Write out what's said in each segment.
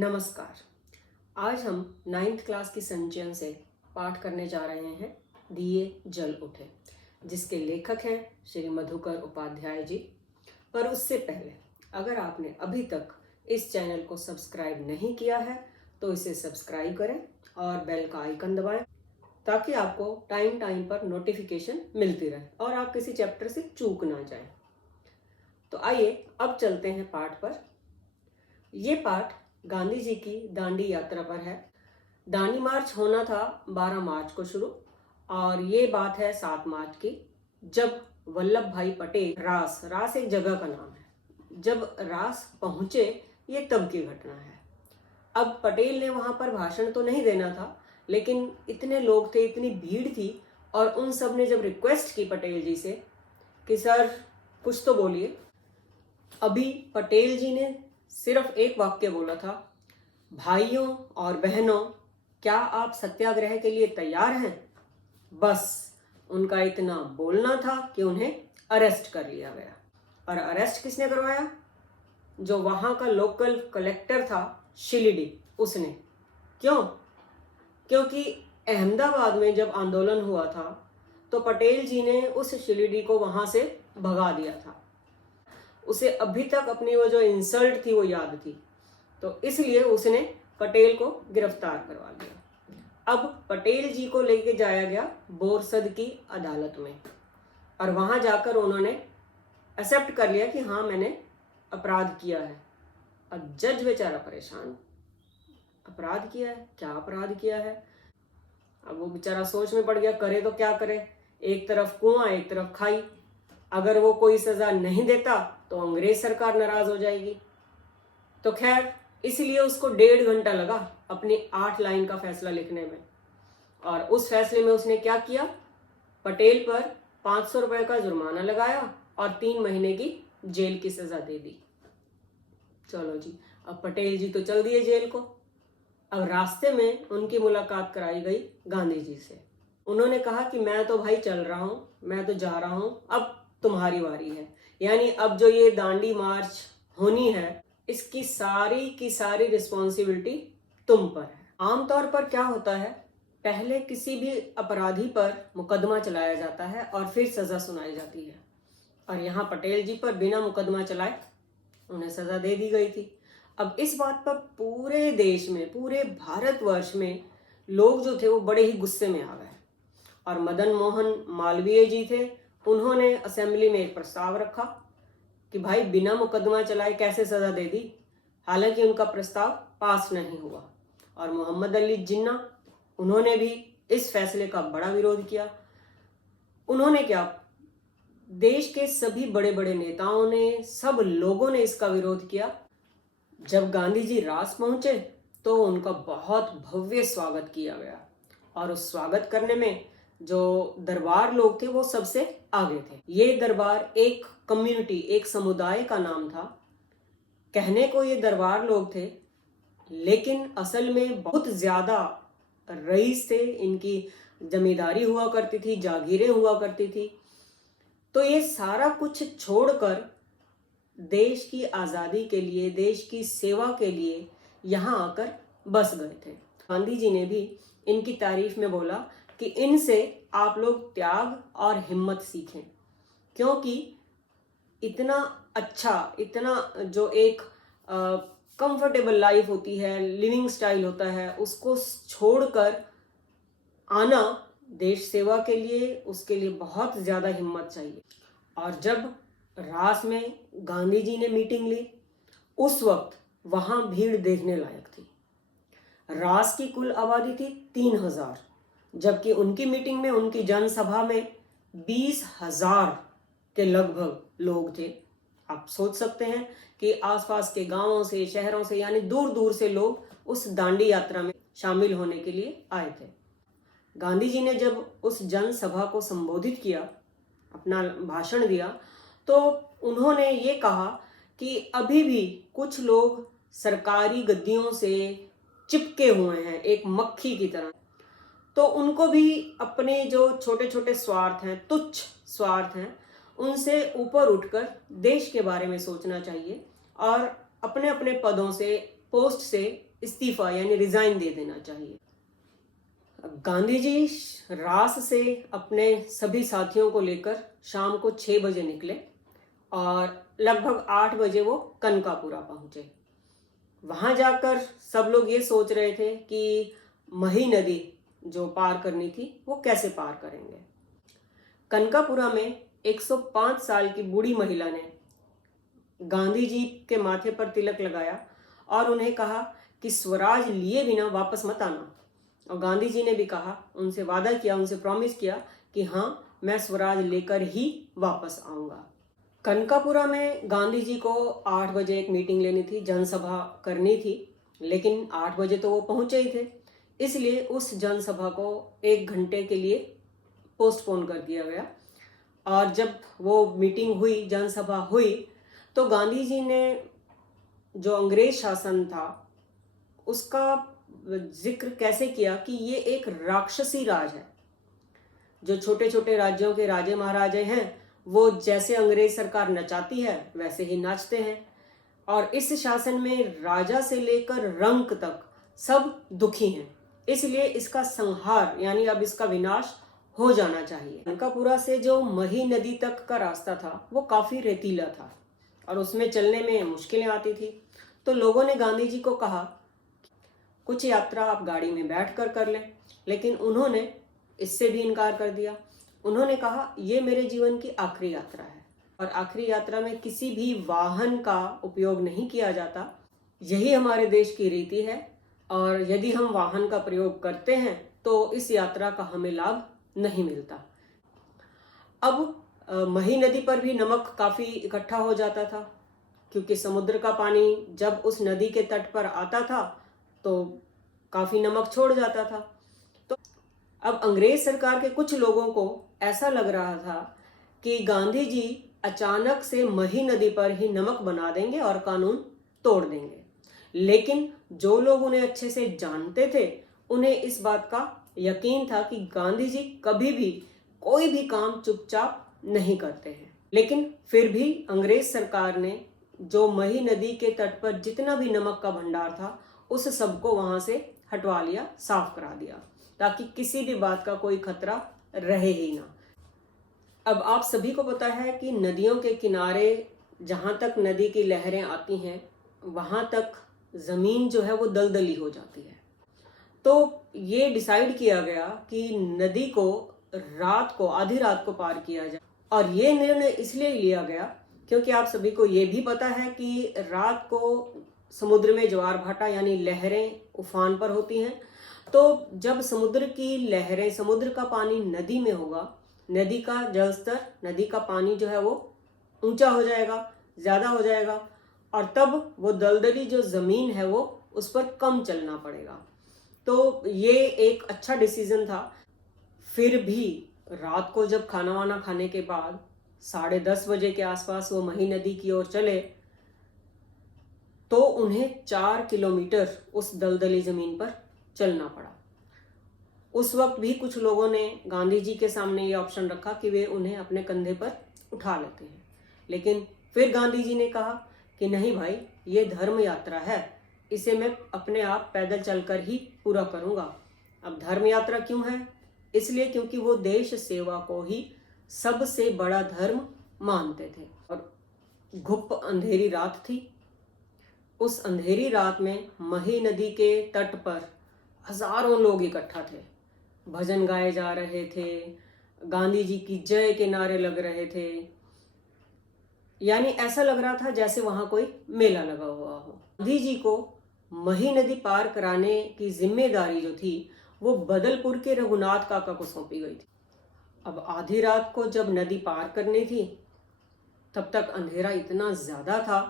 नमस्कार। आज हम 9th क्लास की संचयन से पाठ करने जा रहे हैं दिए जल उठे, जिसके लेखक हैं श्री मधुकर उपाध्याय जी। पर उससे पहले अगर आपने अभी तक इस चैनल को सब्सक्राइब नहीं किया है तो इसे सब्सक्राइब करें और बेल का आइकन दबाएं ताकि आपको टाइम टाइम पर नोटिफिकेशन मिलती रहे और आप किसी चैप्टर से चूक ना जाएं। तो आइए अब चलते हैं पाठ पर। ये पाठ गांधी जी की दांडी यात्रा पर है। दांडी मार्च होना था 12 मार्च को शुरू और ये बात है 7 मार्च की, जब वल्लभ भाई पटेल रास एक जगह का नाम है, जब रास पहुंचे, ये तब की घटना है। अब पटेल ने वहां पर भाषण तो नहीं देना था, लेकिन इतने लोग थे, इतनी भीड़ थी और उन सब ने जब रिक्वेस्ट की पटेल जी से कि सर कुछ तो बोलिए, अभी पटेल जी ने सिर्फ एक वाक्य बोला था, भाइयों और बहनों, क्या आप सत्याग्रह के लिए तैयार हैं? बस उनका इतना बोलना था कि उन्हें अरेस्ट कर लिया गया। और अरेस्ट किसने करवाया? जो वहां का लोकल कलेक्टर था शिलीडी, उसने। क्यों? क्योंकि अहमदाबाद में जब आंदोलन हुआ था तो पटेल जी ने उस शिलीडी को वहां से भगा दिया था। उसे अभी तक अपनी वो जो इंसल्ट थी वो याद थी, तो इसलिए उसने पटेल को गिरफ्तार करवा लिया। अब पटेल जी को लेके जाया गया बोरसद की अदालत में और वहां जाकर उन्होंने एक्सेप्ट कर लिया कि हाँ, मैंने अपराध किया है। अब जज बेचारा परेशान, अपराध किया है, क्या अपराध किया है? अब वो बेचारा सोच में पड़ गया, करे तो क्या करे। एक तरफ कुआं, एक तरफ खाई। अगर वो कोई सजा नहीं देता तो अंग्रेज सरकार नाराज हो जाएगी। तो खैर, इसलिए उसको 1.5 घंटा लगा अपनी 8 लाइन का फैसला लिखने में। और उस फैसले में उसने क्या किया? पटेल पर 500 रुपए का जुर्माना लगाया और 3 महीने की जेल की सजा दे दी। चलो जी, अब पटेल जी तो चल दिए जेल को। अब रास्ते में उनकी मुलाकात कराई गई गांधी जी से। उन्होंने कहा कि मैं तो भाई चल रहा हूं, मैं तो जा रहा हूं, अब तुम्हारी बारी है। यानी अब जो ये दांडी मार्च होनी है, इसकी सारी की सारी रिस्पॉन्सिबिलिटी तुम पर है। आमतौर पर क्या होता है, पहले किसी भी अपराधी पर मुकदमा चलाया जाता है और फिर सजा सुनाई जाती है। और यहाँ पटेल जी पर बिना मुकदमा चलाए उन्हें सजा दे दी गई थी। अब इस बात पर पूरे देश में, पूरे भारतवर्ष में लोग जो थे वो बड़े ही गुस्से में आ गए। और मदन मोहन मालवीय जी थे, उन्होंने असेंबली में एक प्रस्ताव रखा कि भाई बिना मुकदमा चलाए कैसे सजा दे दी। हालांकि उनका प्रस्ताव पास नहीं हुआ। और मोहम्मद अली जिन्ना, उन्होंने भी इस फैसले का बड़ा विरोध किया। उन्होंने क्या, देश के सभी बड़े बड़े नेताओं ने, सब लोगों ने इसका विरोध किया। जब गांधी जी रास पहुंचे तो उनका बहुत भव्य स्वागत किया गया और उस स्वागत करने में जो दरबार लोग थे वो सबसे आगे थे। ये दरबार एक कम्युनिटी, एक समुदाय का नाम था। कहने को ये दरबार लोग थे, लेकिन असल में बहुत ज्यादा रईस थे। इनकी जमींदारी हुआ करती थी, जागीरें हुआ करती थी। तो ये सारा कुछ छोड़कर देश की आजादी के लिए, देश की सेवा के लिए यहाँ आकर बस गए थे। गांधी जी ने भी इनकी तारीफ में बोला कि इनसे आप लोग त्याग और हिम्मत सीखें, क्योंकि इतना अच्छा, इतना जो एक कंफर्टेबल लाइफ होती है, लिविंग स्टाइल होता है, उसको छोड़कर आना देश सेवा के लिए, उसके लिए बहुत ज्यादा हिम्मत चाहिए। और जब रास में गांधी जी ने मीटिंग ली, उस वक्त वहां भीड़ देखने लायक थी। रास की कुल आबादी थी 3000, जबकि उनकी मीटिंग में, उनकी जनसभा में 20,000 के लगभग लोग थे। आप सोच सकते हैं कि आसपास के गांवों से, शहरों से, यानी दूर दूर से लोग उस दांडी यात्रा में शामिल होने के लिए आए थे। गांधी जी ने जब उस जनसभा को संबोधित किया, अपना भाषण दिया, तो उन्होंने ये कहा कि अभी भी कुछ लोग सरकारी गद्दियों से चिपके हुए हैं एक मक्खी की तरह। तो उनको भी अपने जो छोटे छोटे स्वार्थ हैं, तुच्छ स्वार्थ हैं, उनसे ऊपर उठकर देश के बारे में सोचना चाहिए और अपने अपने पदों से, पोस्ट से इस्तीफा यानी रिजाइन दे देना चाहिए। गांधी जी रास से अपने सभी साथियों को लेकर शाम को 6 बजे निकले और लगभग 8 बजे वो कनकापुरा पहुंचे। वहां जाकर सब लोग ये सोच रहे थे कि मही नदी जो पार करनी थी वो कैसे पार करेंगे। कनकापुरा में 105 साल की बूढ़ी महिला ने गांधी जी के माथे पर तिलक लगाया और उन्हें कहा कि स्वराज लिए बिना वापस मत आना। और गांधी जी ने भी कहा, उनसे वादा किया, उनसे प्रॉमिस किया कि हाँ, मैं स्वराज लेकर ही वापस आऊंगा। कनकापुरा में गांधी जी को 8 बजे एक मीटिंग लेनी थी, जनसभा करनी थी, लेकिन 8 बजे तो वो पहुंचे ही थे, इसलिए उस जनसभा को 1 घंटे के लिए पोस्टपोन कर दिया गया। और जब वो मीटिंग हुई, जनसभा हुई, तो गांधी जी ने जो अंग्रेज शासन था उसका जिक्र कैसे किया कि ये एक राक्षसी राज है। जो छोटे छोटे राज्यों के राजे महाराजे हैं वो जैसे अंग्रेज सरकार नचाती है वैसे ही नाचते हैं, और इस शासन में राजा से लेकर रंक तक सब दुखी हैं, इसलिए इसका संहार यानी अब इसका विनाश हो जाना चाहिए। कनकापुरा से जो मही नदी तक का रास्ता था वो काफी रेतीला था और उसमें चलने में मुश्किलें आती थी। तो लोगों ने गांधी जी को कहा कुछ यात्रा आप गाड़ी में बैठकर कर लें, लेकिन उन्होंने इससे भी इनकार कर दिया। उन्होंने कहा ये मेरे जीवन की आखिरी यात्रा है और आखिरी यात्रा में किसी भी वाहन का उपयोग नहीं किया जाता, यही हमारे देश की रीति है, और यदि हम वाहन का प्रयोग करते हैं तो इस यात्रा का हमें लाभ नहीं मिलता। अब मही नदी पर भी नमक काफी इकट्ठा हो जाता था, क्योंकि समुद्र का पानी जब उस नदी के तट पर आता था तो काफी नमक छोड़ जाता था। तो अब अंग्रेज सरकार के कुछ लोगों को ऐसा लग रहा था कि गांधी जी अचानक से मही नदी पर ही नमक बना देंगे और कानून तोड़ देंगे, लेकिन जो लोग उन्हें अच्छे से जानते थे उन्हें इस बात का यकीन था कि गांधी जी कभी भी कोई भी काम चुपचाप नहीं करते हैं। लेकिन फिर भी अंग्रेज सरकार ने जो मही नदी के तट पर जितना भी नमक का भंडार था उस सबको वहां से हटवा लिया, साफ करा दिया, ताकि किसी भी बात का कोई खतरा रहे ही ना। अब आप सभी को पता है कि नदियों के किनारे जहां तक नदी की लहरें आती हैं वहां तक जमीन जो है वो दलदली हो जाती है। तो ये डिसाइड किया गया कि नदी को रात को, आधी रात को पार किया जाए, और ये निर्णय इसलिए लिया गया क्योंकि आप सभी को ये भी पता है कि रात को समुद्र में ज्वार भाटा यानी लहरें उफान पर होती हैं। तो जब समुद्र की लहरें, समुद्र का पानी नदी में होगा, नदी का जलस्तर, नदी का पानी जो है वो ऊंचा हो जाएगा, ज्यादा हो जाएगा, और तब वो दलदली जो जमीन है वो उस पर कम चलना पड़ेगा। तो ये एक अच्छा डिसीजन था। फिर भी रात को जब खाना वाना खाने के बाद 10:30 बजे के आसपास वो मही नदी की ओर चले तो उन्हें 4 किलोमीटर उस दलदली जमीन पर चलना पड़ा। उस वक्त भी कुछ लोगों ने गांधी जी के सामने ये ऑप्शन रखा कि वे उन्हें अपने कंधे पर उठा लेते हैं, लेकिन फिर गांधी जी ने कहा कि नहीं भाई, ये धर्म यात्रा है, इसे मैं अपने आप पैदल चलकर ही पूरा करूंगा। अब धर्म यात्रा क्यों है? इसलिए क्योंकि वो देश सेवा को ही सबसे बड़ा धर्म मानते थे। और घुप अंधेरी रात थी। उस अंधेरी रात में मही नदी के तट पर हजारों लोग इकट्ठा थे, भजन गाए जा रहे थे, गांधी जी की जय के नारे लग रहे थे, यानी ऐसा लग रहा था जैसे वहां कोई मेला लगा हुआ हो। गांधी जी को मही नदी पार कराने की जिम्मेदारी जो थी वो बदलपुर के रघुनाथ काका को सौंपी गई थी। अब आधी रात को जब नदी पार करनी थी तब तक अंधेरा इतना ज्यादा था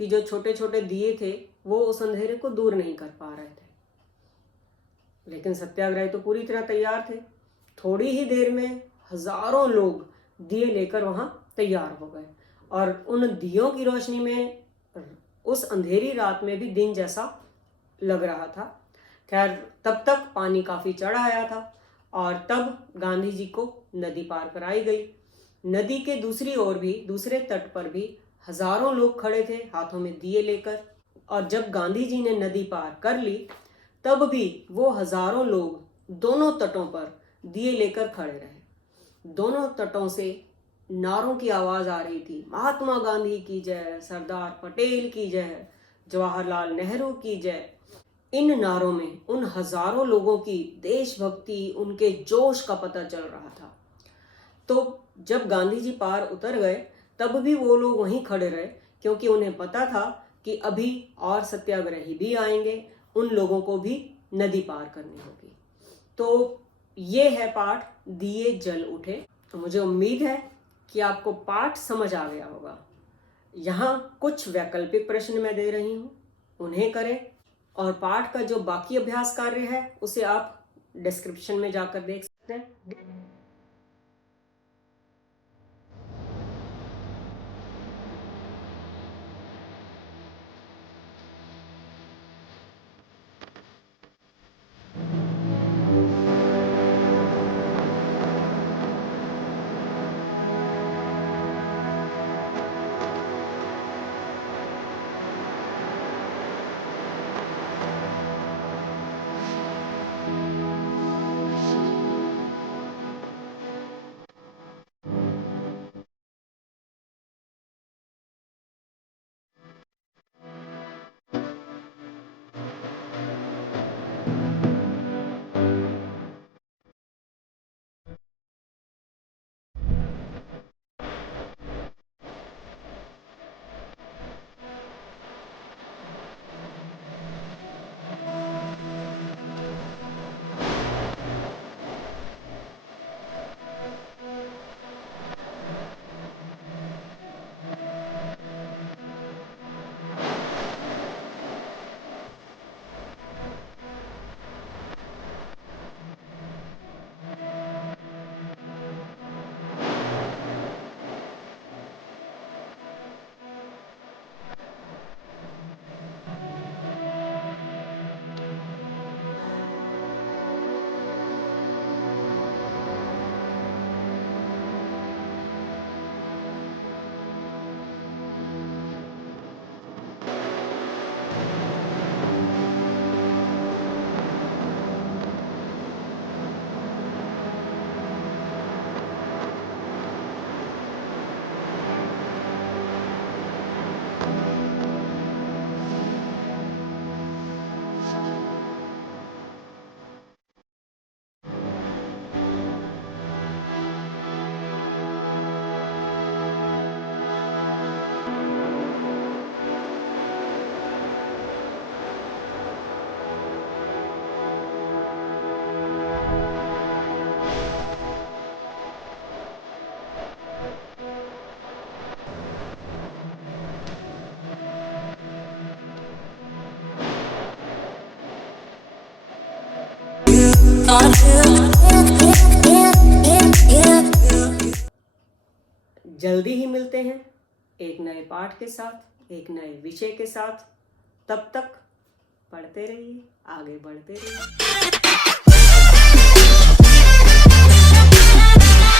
कि जो छोटे छोटे दिए थे वो उस अंधेरे को दूर नहीं कर पा रहे थे, लेकिन सत्याग्रही तो पूरी तरह तैयार थे। थोड़ी ही देर में हजारों लोग दिए लेकर वहां तैयार हो गए और उन दियों की रोशनी में उस अंधेरी रात में भी दिन जैसा लग रहा था। खैर, तब तक पानी काफी चढ़ आया था और तब गांधी जी को नदी पार कराई गई। नदी के दूसरी ओर भी, दूसरे तट पर भी हजारों लोग खड़े थे हाथों में दिए लेकर। और जब गांधी जी ने नदी पार कर ली तब भी वो हजारों लोग दोनों तटों पर दिए लेकर खड़े रहे। दोनों तटों से नारों की आवाज आ रही थी, महात्मा गांधी की जय, सरदार पटेल की जय, जवाहरलाल नेहरू की जय। इन नारों में उन हजारों लोगों की देशभक्ति, उनके जोश का पता चल रहा था। तो जब गांधी जी पार उतर गए तब भी वो लोग वहीं खड़े रहे, क्योंकि उन्हें पता था कि अभी और सत्याग्रही भी आएंगे, उन लोगों को भी नदी पार करनी होगी। तो ये है पाठ दिए जल उठे। तो मुझे उम्मीद है कि आपको पाठ समझ आ गया होगा। यहाँ कुछ वैकल्पिक प्रश्न मैं दे रही हूँ, उन्हें करें, और पाठ का जो बाकी अभ्यास कार्य है उसे आप डिस्क्रिप्शन में जाकर देख सकते हैं। जल्दी ही मिलते हैं एक नए पाठ के साथ, एक नए विषय के साथ। तब तक पढ़ते रहिए, आगे बढ़ते रहिए।